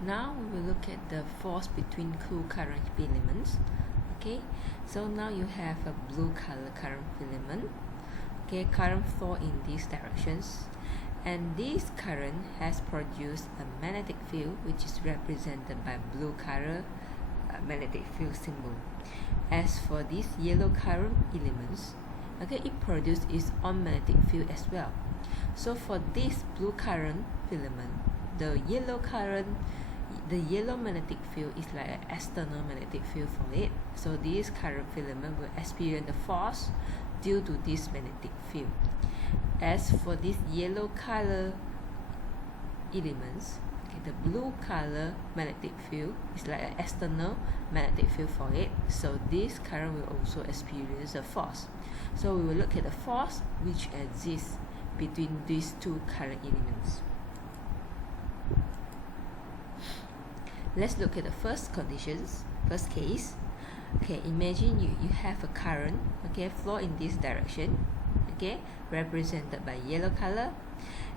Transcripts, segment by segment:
Now we will look at the force between two current elements. Okay, so now you have a blue color current filament. Okay, current flow in these directions, and this current has produced a magnetic field which is represented by blue color magnetic field symbol. As for these yellow current elements, okay, it produces its own magnetic field as well. So for this blue current filament, the yellow magnetic field is like an external magnetic field for it. So this current filament will experience the force due to this magnetic field. As for these yellow color elements, okay, the blue color magnetic field is like an external magnetic field for it. So this current will also experience a force. So we will look at the force which exists between these two current elements. Let's look at the first case. Okay, imagine you have a current, okay, flow in this direction, okay, represented by yellow color,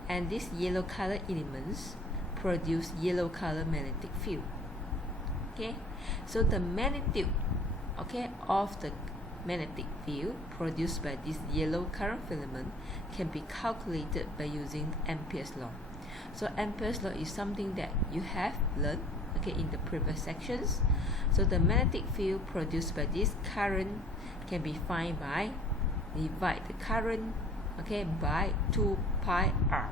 and these yellow color elements produce yellow color magnetic field. Okay, so the magnitude, okay, of the magnetic field produced by this yellow current filament can be calculated by using Amperes Law. So Amperes Law is something that you have learned, okay, in the previous sections. So the magnetic field produced by this current can be found by divide the current, okay, by 2 pi r,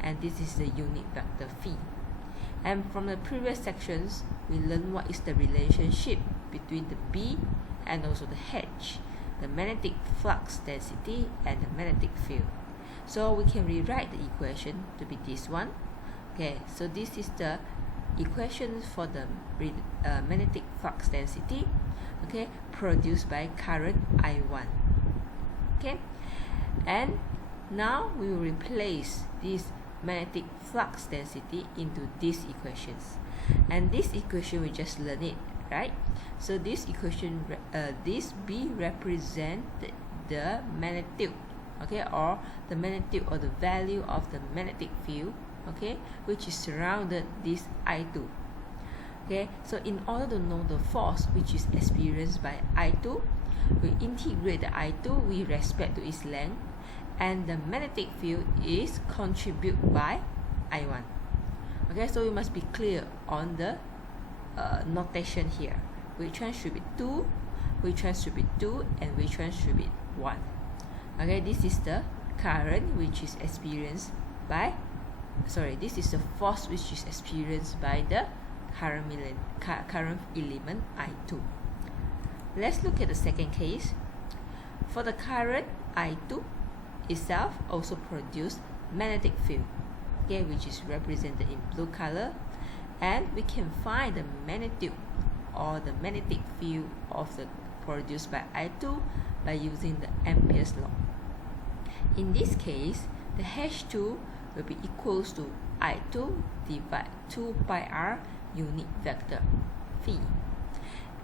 and this is the unit vector phi. And from the previous sections, we learned what is the relationship between the B and also the H, the magnetic flux density and the magnetic field. So we can rewrite the equation to be this one. Okay, so this is the equation for the magnetic flux density, okay, produced by current I1. Okay, and now we will replace this magnetic flux density into these equations, and this equation we just learned it, right? So this equation, this B represents the magnitude, okay, or the magnitude or the value of the magnetic field, okay, which is surrounded this I2. Okay, so in order to know the force which is experienced by I2, we integrate the I2 with respect to its length, and the magnetic field is contributed by I1. Okay, so we must be clear on the notation here. Which one should be 2, which one should be 2, and which one should be 1. Okay, this is the current which is experienced by, this is the force which is experienced by the current element I2. Let's look at the second case. For the current I2 itself also produce magnetic field, okay, which is represented in blue color, and we can find the magnitude or the magnetic field of the produced by I2 by using the Amperes Law. In this case, the H2 will be equals to I2 divided 2 pi r unit vector phi.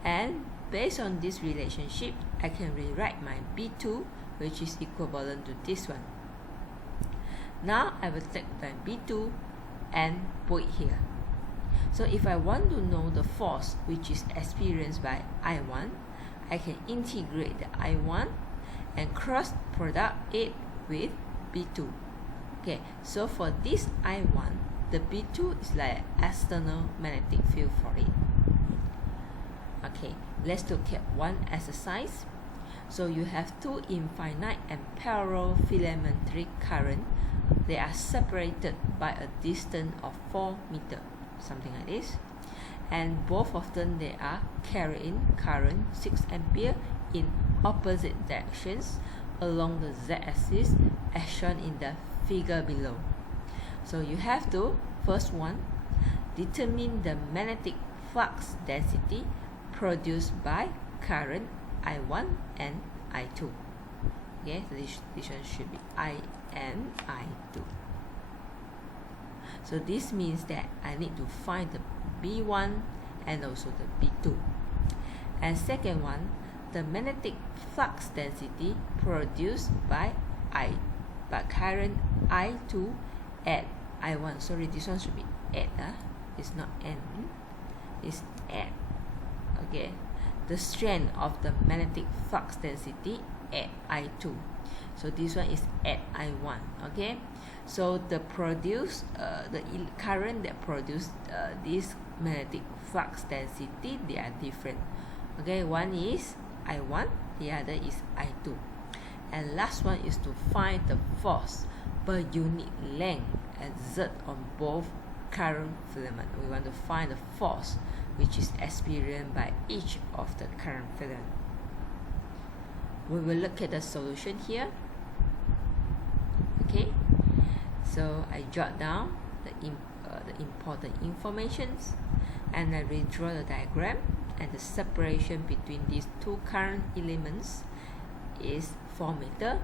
And based on this relationship, I can rewrite my B2, which is equivalent to this one. Now I will take my B2 and put it here. So if I want to know the force which is experienced by I1, I can integrate the I1 and cross product it with B2. Okay, so for this I1, the B2 is like an external magnetic field for it. Okay, let's look at one exercise. So you have two infinite and parallel filamentary current. They are separated by a distance of 4 meters, something like this. And both of them, they are carrying current 6 ampere in opposite directions along the z-axis as shown in the figure below. So you have to, first one, determine the magnetic flux density produced by current I1 and I2. Okay, so this one should be I and I2. So this means that I need to find the B1 and also the B2. And second one, the magnetic flux density produced by current I2 at I1. Sorry, this one should be at it's not N, it's at, okay, the strength of the magnetic flux density at I2. So this one is at I1, okay. So the current that produce this magnetic flux density, they are different, okay. One is I1, the other is I2. And last one is to find the force per unit length exerted on both current filament. We want to find the force which is experienced by each of the current filament. We will look at the solution here. Okay, so I jot down the important informations, and I redraw the diagram, and the separation between these two current elements is 4 meters.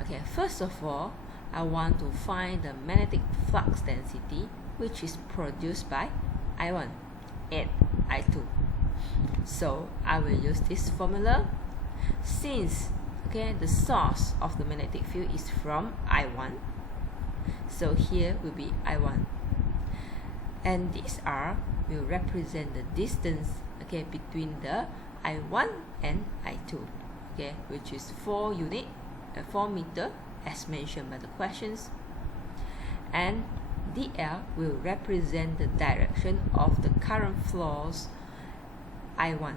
Okay, first of all, I want to find the magnetic flux density which is produced by I1 at I2. So I will use this formula. Since the source of the magnetic field is from I1, so here will be I1, and this R will represent the distance between the I1 and I2, which is 4 meters as mentioned by the questions. And dl will represent the direction of the current flows I1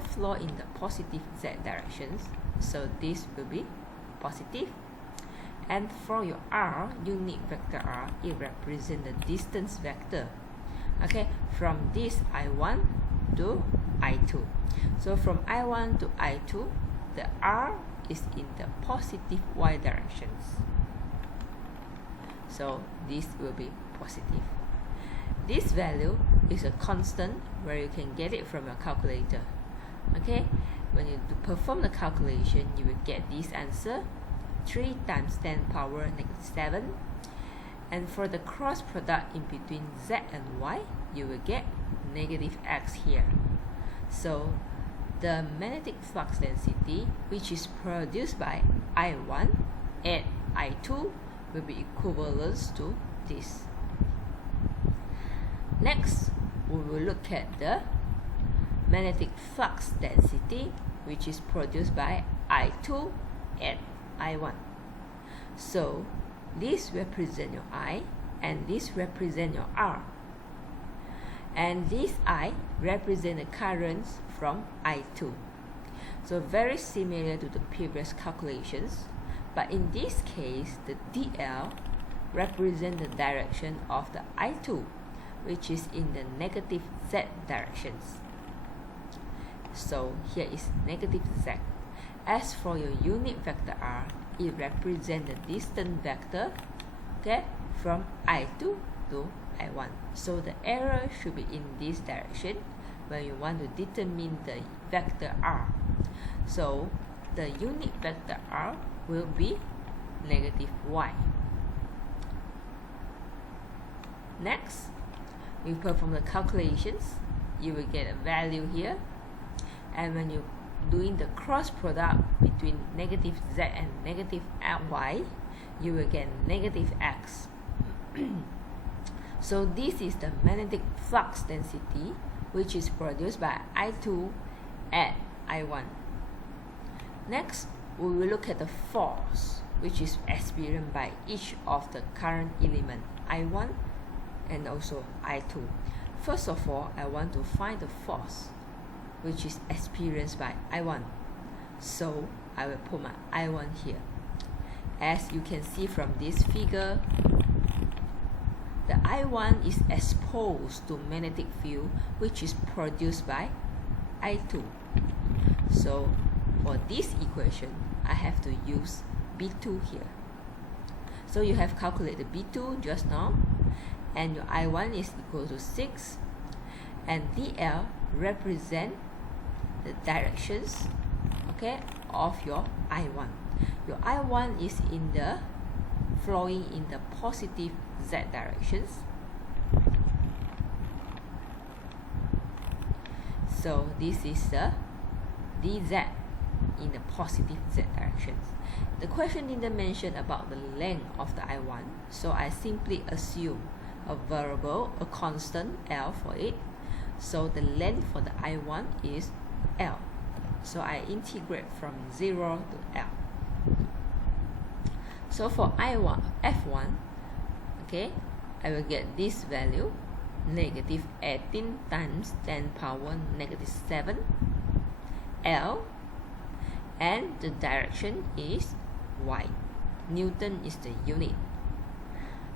flow in the positive z directions, so this will be positive. And for your r, unit vector r, it represents the distance vector, from this I1 to I2. So from I1 to I2, the r is in the positive y directions, so this will be positive. This value is a constant where you can get it from your calculator. When you perform the calculation, you will get this answer, 3 times 10 power -7. And for the cross product in between z and y, you will get -x here. So the magnetic flux density which is produced by I1 at I2 will be equivalent to this. Next, we will look at the magnetic flux density which is produced by I2 at I1. So this represents your I, and this represents your R, and this I represents the currents from I2. So very similar to the previous calculations, but in this case the dl represents the direction of the I2, which is in the negative z directions. So here is negative z. As for your unit vector r, it represents the distance vector from I2 to I1. So the arrow should be in this direction when you want to determine the vector r. So the unit vector r will be -y. Next, we perform the calculations. You will get a value here, and when you doing the cross product between -z and -y, you will get -x. So this is the magnetic flux density which is produced by I2 at I1. Next, we will look at the force which is experienced by each of the current element I1 and also I2. First of all, I want to find the force which is experienced by I1. So I will put my I1 here. As you can see from this figure, the I1 is exposed to magnetic field which is produced by I2. So for this equation, I have to use B2 here. So you have calculated B2 just now, and your I1 is equal to 6, and dl represent the directions of your I1. Your I1 is in the flowing in the positive z directions. So this is the dz in the positive z directions. The question didn't mention about the length of the I1, so I simply assume a variable, a constant L for it. So the length for the I1 is L. So I integrate from 0 to L. So for I1, F1, okay, I will get this value, negative 18 times 10 power negative 7 L, and the direction is Y. Newton is the unit.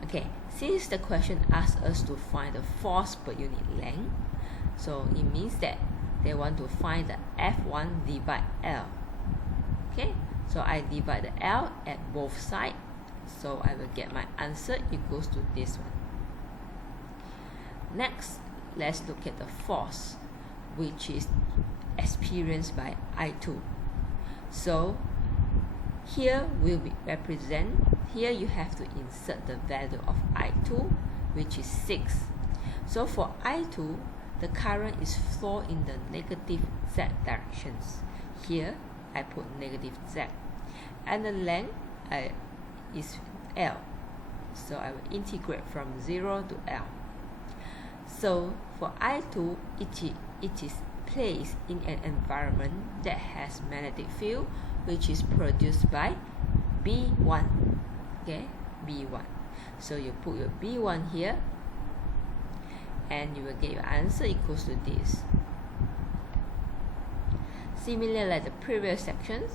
Okay, since the question asks us to find the force per unit length, so it means that they want to find the F1 divide L. Okay, so I divide the L at both sides, so I will get my answer equals to this one. Next, let's look at the force, which is experienced by I2. So here will be here you have to insert the value of I2, which is 6. So for I2, the current is flow in the negative Z directions. Here I put negative Z, and the length is L. So I will integrate from 0 to L. So for I2, it is placed in an environment that has magnetic field, which is produced by B1. Okay, B1. So you put your B1 here, and you will get your answer equals to this. Similar like the previous sections,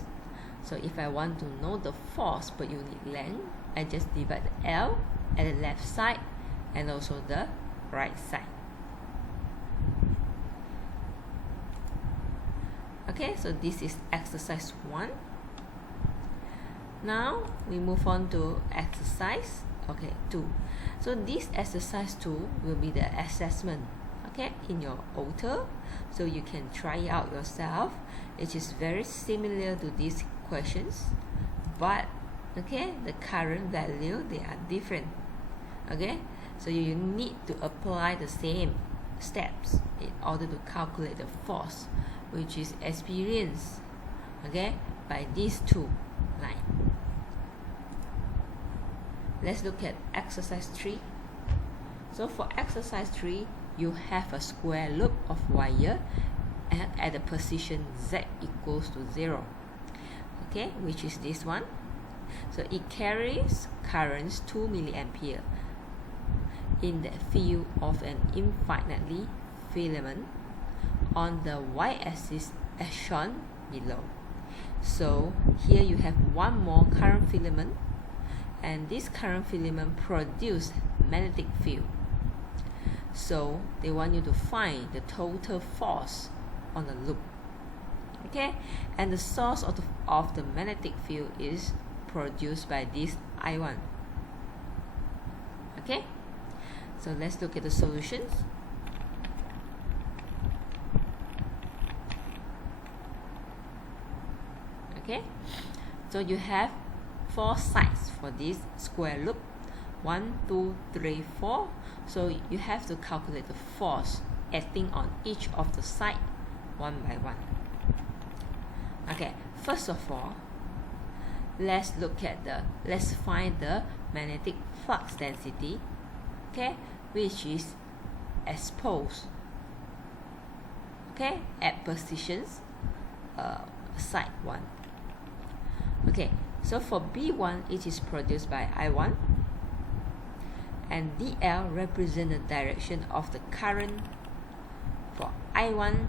so if I want to know the force per unit length, I just divide the L at the left side and also the right side. Okay, so this is exercise 1. Now we move on to exercise 2. So this exercise 2 will be the assessment, okay, in your author, so you can try it out yourself. It is very similar to these questions, but okay, the current value, they are different. Okay, so you need to apply the same steps in order to calculate the force, which is experienced, okay, by these two lines. Let's look at exercise 3. So for exercise 3, you have a square loop of wire at the position Z equals to 0, okay, which is this one. So it carries currents 2 milliampere in the field of an infinitely filament on the y-axis as shown below. So here you have one more current filament, and this current filament produces magnetic field. So they want you to find the total force on the loop. Okay, and the source of the magnetic field is produced by this I1. Okay, so let's look at the solutions. Okay, so you have 4 sides for this square loop, 1, 2, 3, 4. So you have to calculate the force acting on each of the side one by one. Okay, first of all, let's find the magnetic flux density, okay, which is exposed, okay, at positions side 1. Okay, so for B1, it is produced by I1, and DL represents the direction of the current for I1,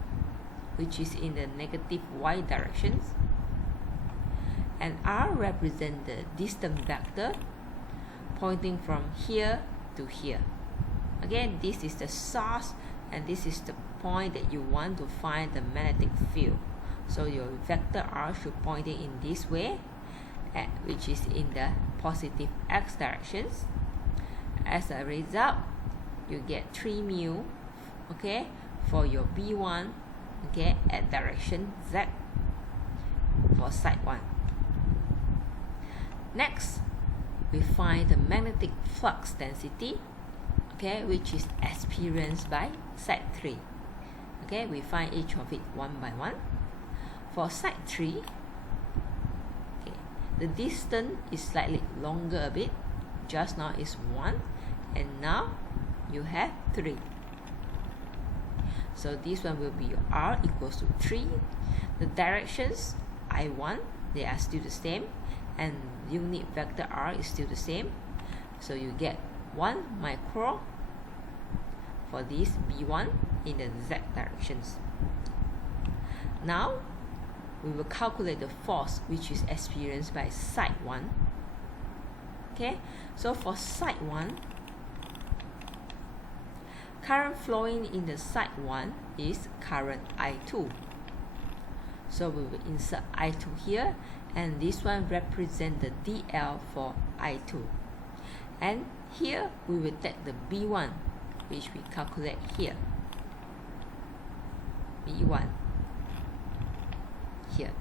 which is in the negative Y directions, and R represents the distance vector pointing from here to here. Again, this is the source, and this is the point that you want to find the magnetic field. So your vector R should point it in this way, which is in the positive X directions. As a result, you get 3 mu, okay, for your B1, okay, at direction Z for side 1. Next, we find the magnetic flux density, okay, which is experienced by side 3. Okay, we find each of it one by one. For side 3, okay, the distance is slightly longer a bit. Just now is 1, and now you have 3. So this one will be your R equals to 3. The directions I1, they are still the same, and unit vector R is still the same. So you get 1 micro for this B1 in the Z directions. Now we will calculate the force which is experienced by side 1. Okay, so for side 1, current flowing in the side 1 is current I2. So we will insert I2 here, and this one represents the DL for I2. And here we will take the B1, which we calculate here. B1 here.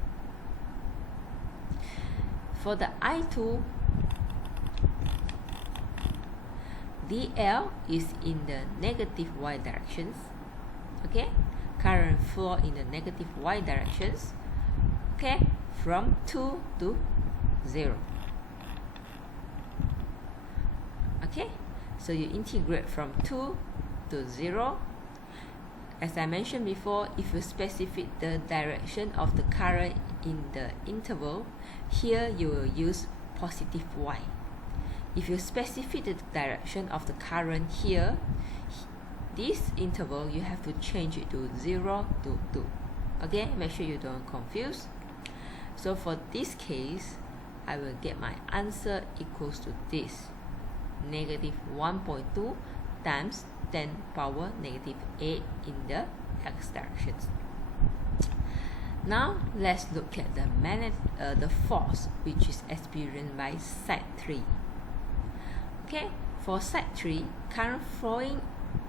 For the I2, DL is in the negative Y directions. Okay, current flow in the negative Y directions. Okay, from 2 to 0. Okay, so you integrate from 2 to 0. As I mentioned before, if you specify the direction of the current in the interval, here you will use positive Y. If you specify the direction of the current here, this interval you have to change it to 0 to 2. Okay, make sure you don't confuse. So for this case, I will get my answer equals to this, negative 1.2 times 10 power negative 8 in the x directions. Now let's look at the force which is experienced by side 3. Okay, for side 3, current flowing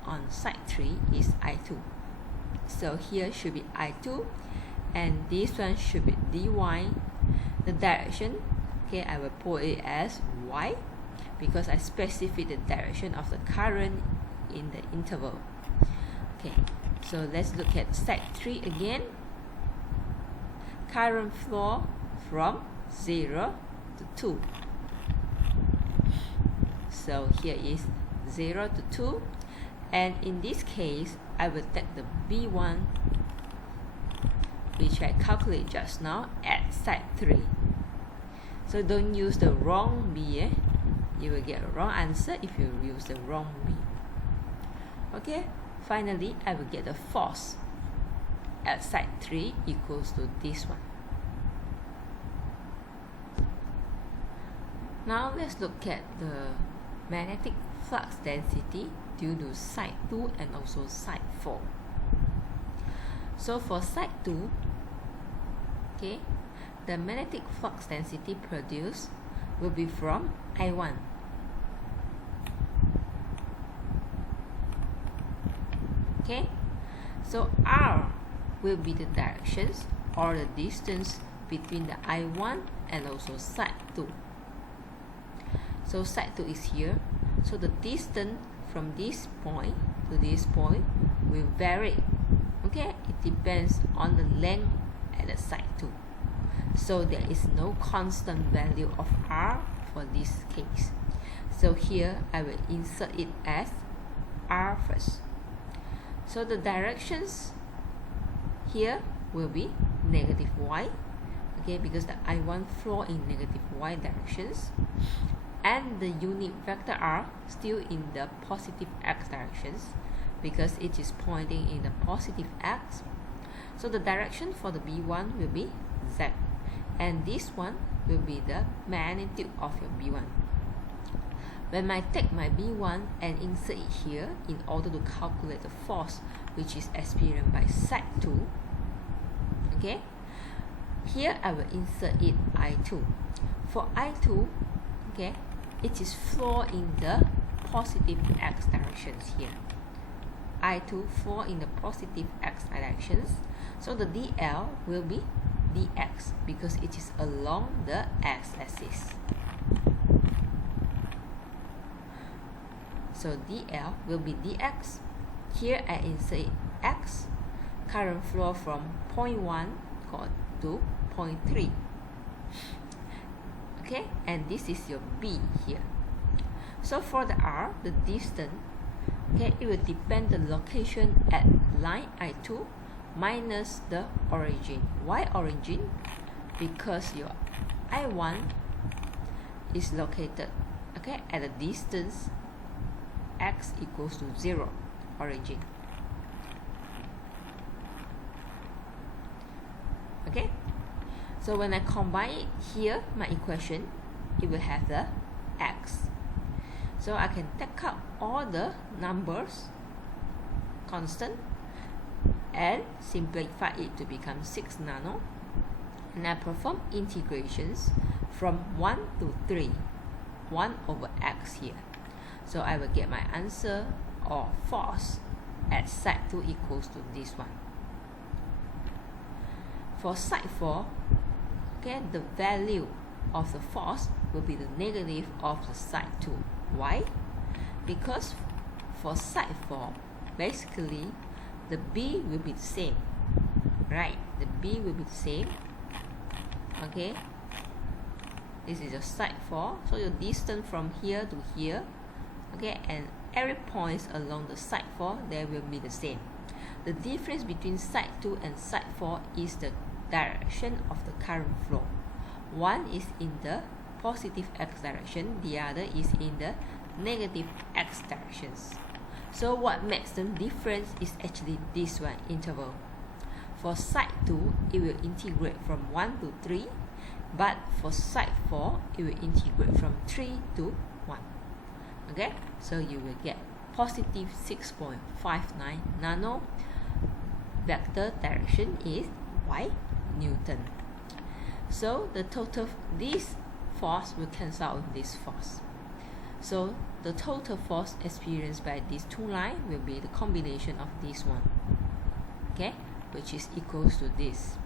on side 3 is I2. So here should be I2, and this one should be dy. The direction, okay, I will put it as y because I specify the direction of the current in the interval. Okay, so let's look at side 3 again. Current flow from 0 to 2. So here is 0 to 2, and in this case I will take the B1 which I calculated just now at side 3. So don't use the wrong B, you will get a wrong answer if you use the wrong B. Okay, finally I will get the force at side 3 equals to this one. Now let's look at the magnetic flux density due to side 2 and also side 4. So for side 2, okay, the magnetic flux density produced will be from I1. Okay, so R will be the directions or the distance between the I1 and also side 2. So side 2 is here, so the distance from this point to this point will vary. Okay, it depends on the length at the side 2. So there is no constant value of R for this case. So here I will insert it as R first. So the directions here will be negative Y, okay, because the I1 flow in negative Y directions, and the unit vector R still in the positive X directions because it is pointing in the positive X. So the direction for the B1 will be Z, and this one will be the magnitude of your B1. When I take my B1 and insert it here in order to calculate the force which is experienced by side 2, okay, here I will insert it I2. For I2, okay, it is flow in the positive X directions here. I2 flow in the positive X directions, so the DL will be dx because it is along the x-axis. So DL will be dx. Here I insert x, current flow from point 1 to point 3. Okay, and this is your B here. So for the R, the distance Okay, it will depend the location at line I2 minus the origin. Why origin? Because your I1 is located, okay, at a distance x equals to 0, origin. Okay, so when I combine it here, my equation, it will have the x. So I can take out all the numbers, constant, and simplify it to become 6 nano. And I perform integrations from 1 to 3, 1 over x here. So I will get my answer, or force, at side 2 equals to this one. For side 4, okay, the value of the force will be the negative of the side 2. Why? Because for side 4, basically the B will be the same, right? The B will be the same. Okay, this is your side 4, so your distance from here to here, okay, and every point along the side 4, they will be the same. The difference between side 2 and side 4 is the direction of the current flow. One is in the positive x direction, the other is in the negative x directions. So what makes them different is actually this one, interval. For side 2, it will integrate from 1 to 3, but for side 4, it will integrate from 3 to 1. Okay, so you will get positive 6.59 nano. Vector direction is y Newton. So the total, this force will cancel out with this force. So the total force experienced by these two lines will be the combination of this one, okay, which is equals to this.